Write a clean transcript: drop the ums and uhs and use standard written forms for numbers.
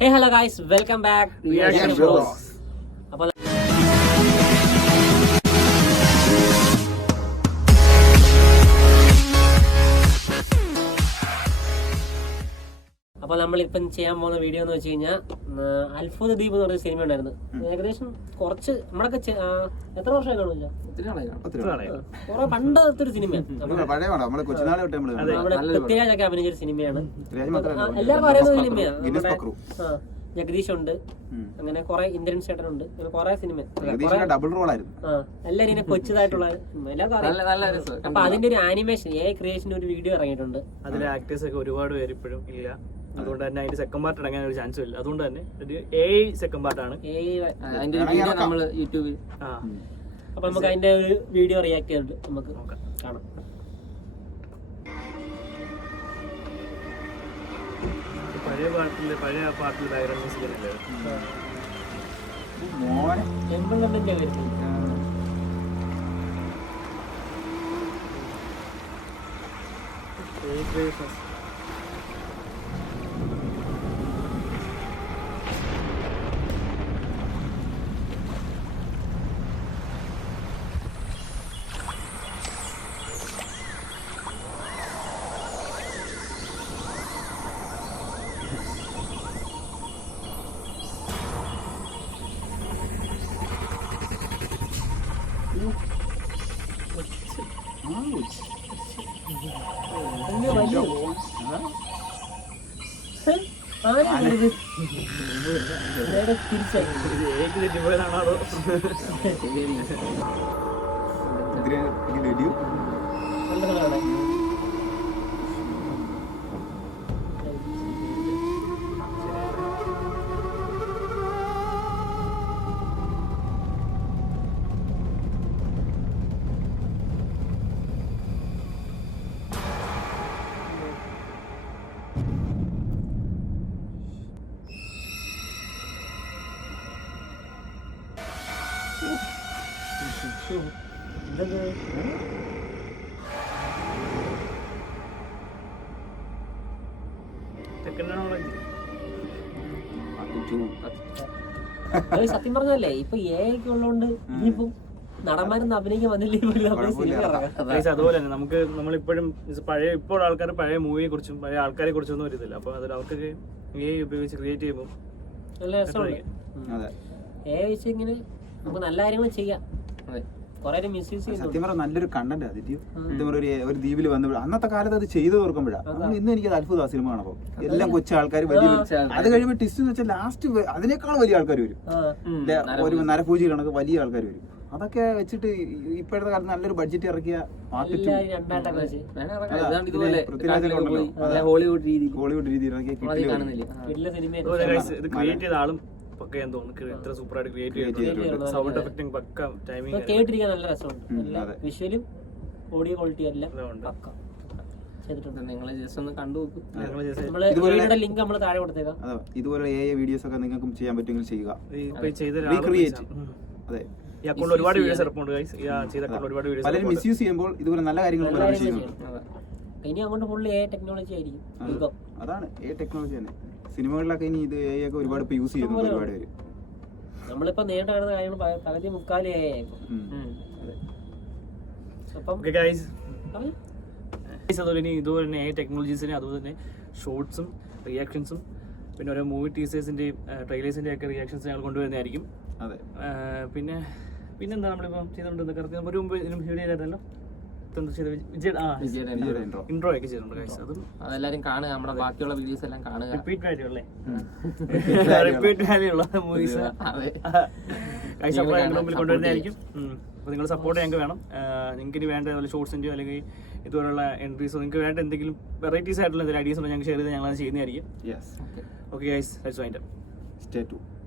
Hey, hello guys, welcome back. Reaction Bros. അപ്പോൾ നമ്മളിപ്പം ചെയ്യാൻ പോകുന്ന വീഡിയോ എന്ന് വെച്ച് കഴിഞ്ഞാൽ അത്ഭുത ദ്വീപ് എന്ന് പറഞ്ഞ സിനിമ ഉണ്ടായിരുന്നു. ഏകദേശം കുറച്ച് നമ്മളൊക്കെ എത്ര വർഷമായി കാണില്ല, കുറെ പണ്ടത്തെ ഒരു സിനിമയാണ്. പൃഥ്വിരാജൊക്കെ അഭിനയിച്ചൊരു സിനിമയാണ്. എല്ലാവർക്കും അറിയുന്ന സിനിമയാണ്. ജഗദീഷ് ഉണ്ട്, അങ്ങനെ കുറെ ഇന്ദ്രൻ ചേട്ടനുണ്ട്, അങ്ങനെ കുറെ സിനിമ. എല്ലാരും ഇങ്ങനെ കൊച്ചതായിട്ടുള്ള എല്ലാവർക്കും അറിയാം. അപ്പൊ അതിന്റെ ഒരു ആനിമേഷൻ ക്രിയേഷൻ ഒരു വീഡിയോ ഇറങ്ങിയിട്ടുണ്ട്. അതിലെ ആക്ടേഴ്സ് ഒക്കെ ഒരുപാട് പേര് ഇപ്പോഴും ഇല്ല, അതുകൊണ്ട് തന്നെ അതിന്റെ സെക്കൻഡ് പാർട്ട് ഇറങ്ങാൻ ഒരു ചാൻസും ഇല്ല. അതുകൊണ്ട് തന്നെ സെക്കൻഡ് പാർട്ടാണ്. അപ്പൊ നമുക്ക് അതിന്റെ ഒരു വീഡിയോ റിയാക്ട് ചെയ്തിട്ട് നമുക്ക് കാണാം. പഴയ പാട്ടിൽ ബാക്ക്ഗ്രൗണ്ട് മ്യൂസിക് അല്ലേ സത്യം പറഞ്ഞല്ലേ, ഇപ്പൊ ഒക്കെ ഉള്ളതുകൊണ്ട് ഇനിയിപ്പോ നടന്മാരൊന്നും അഭിനയിക്കാൻ വന്നില്ലേ. അതുപോലെ തന്നെ നമ്മളിപ്പോഴും ഇപ്പോൾ ആൾക്കാർ പഴയ മൂവിയെ കുറിച്ചും പഴയ ആൾക്കാരെ കുറിച്ചൊന്നും ഒരിതില്ല. അപ്പൊ അതിൽ അവർക്കൊക്കെ ഉപയോഗിച്ച് ക്രിയേറ്റ് ചെയ്യുമ്പോൾ നല്ല രസമുണ്ട്. ഇങ്ങനെ നമുക്ക് നല്ല കാര്യങ്ങൾ ചെയ്യാം. സത്യം പറഞ്ഞാൽ നല്ലൊരു കണ്ടന്റ് ആദിത്യം. ഒരു ദ്വീപിൽ വന്ന അന്നത്തെ കാലത്ത് അത് ചെയ്തു ഓർക്കുമ്പോഴാണ് ഇന്ന് എനിക്കത് അത്ഭുത സിനിമ കാണുമ്പോൾ എല്ലാം കൊച്ചു ആൾക്കാർ വലിയ അത് കഴിയുമ്പോൾ ടിസ്റ്റ് എന്ന് വെച്ചാൽ ലാസ്റ്റ് അതിനേക്കാൾ വലിയ ആൾക്കാർ വരും. ഒരു നരപൂജി കണക്ക് വലിയ ആൾക്കാർ വരും. അതൊക്കെ വെച്ചിട്ട് ഇപ്പോഴത്തെ കാലത്ത് നല്ലൊരു ബഡ്ജറ്റ് ഇറക്കിയ ഹോളിവുഡ് രീതി ഇറക്കിയ ഇത്ര സൂപ്പറായിട്ട് ക്രിയേറ്റ് ചെയ്തിട്ടുണ്ട്. സൗണ്ട് എഫക്റ്റിംഗ് പക്ക ടൈമിംഗ് കേട്ടിരിക്കാൻ നല്ല രസമുണ്ട്. വിഷ്വലും ഓഡിയോ ക്വാളിറ്റി എല്ലാം പക്ക ചെയ്തിട്ടുണ്ട്. നിങ്ങൾ ജസ്റ്റ് ഒന്ന് കണ്ടു നോക്കും. ലിങ്ക് നമ്മൾ താഴെ കൊടുത്തേക്കാം. ഇതുപോലെ വീഡിയോസ് ഒക്കെ നിങ്ങൾക്കും ചെയ്യാൻ പറ്റുമെങ്കിൽ ചെയ്യുക. അതെ, ഒരുപാട് വീഡിയോസ് ഇറപ്പുണ്ട്. പലരും മിസ്യൂസ് ചെയ്യുമ്പോൾ ഇതുപോലെ നല്ല കാര്യങ്ങൾ ചെയ്യുന്നു. ഇനി അങ്ങോട്ട് ഫുള്ള് ടെക്നോളജി ആയിരിക്കും. അതാണ് ടെക്നോളജി തന്നെ. സിനിമകളിലൊക്കെ ഇനി ഇത് ഒക്കെ ഒരുപാട് ഇപ്പൊ യൂസ് ചെയ്യുന്നു ഒരുപാട് പേര്. നമ്മളിപ്പോ നേരിട്ട് കാണുന്ന കാര്യങ്ങൾ പകുതി മുക്കാലേ. ഇതുപോലെ തന്നെ ടെക്നോളജീസിനെ അതുപോലെ തന്നെ ഷോർട്സും റിയാക്ഷൻസും പിന്നെ ഓരോ മൂവി ടീസേഴ്സിന്റെയും ട്രെയിലേഴ്സിന്റെ ഒക്കെ റിയാക്ഷൻസ് ഞങ്ങൾ കൊണ്ടുവരുന്നതായിരിക്കും. അതെ, പിന്നെന്താ നമ്മളിപ്പം ചെയ്തോണ്ടിരുന്നത് കറക്റ്റ് ഒരു മുമ്പ് വീഡിയോ ചെയ്തായിരുന്നല്ലോ. ഇൻട്രോ ഒക്കെ ചെയ്തിട്ടുണ്ട്. അതും അതെല്ലാരും കാണുക, നമ്മുടെ ബാക്കിയുള്ള വീഡിയോസ് എല്ലാം കാണുക. റിപ്പീറ്റ് വാല്യൂ ഉള്ള മൂവീസ് മുമ്പിൽ കൊണ്ടുവരുന്നതായിരിക്കും. അപ്പോൾ നിങ്ങൾ സപ്പോർട്ട് ഞങ്ങൾക്ക് വേണം. നിങ്ങൾക്ക് ഇനി വേണ്ട അതുപോലെ ഷോർട്സിൻ്റെയോ അല്ലെങ്കിൽ ഇതുപോലുള്ള എൻട്രീസോ നിങ്ങൾക്ക് വേണ്ട എന്തെങ്കിലും വെറൈറ്റീസ് ആയിട്ടുള്ള എന്തെങ്കിലും ഐഡിയാസ് ഉണ്ടോ ഞങ്ങൾക്ക് ഷെയർ ചെയ്ത് ഞങ്ങൾ അത് ചെയ്യുന്നതായിരിക്കും. Yes, okay guys, let's wind up. Stay tuned.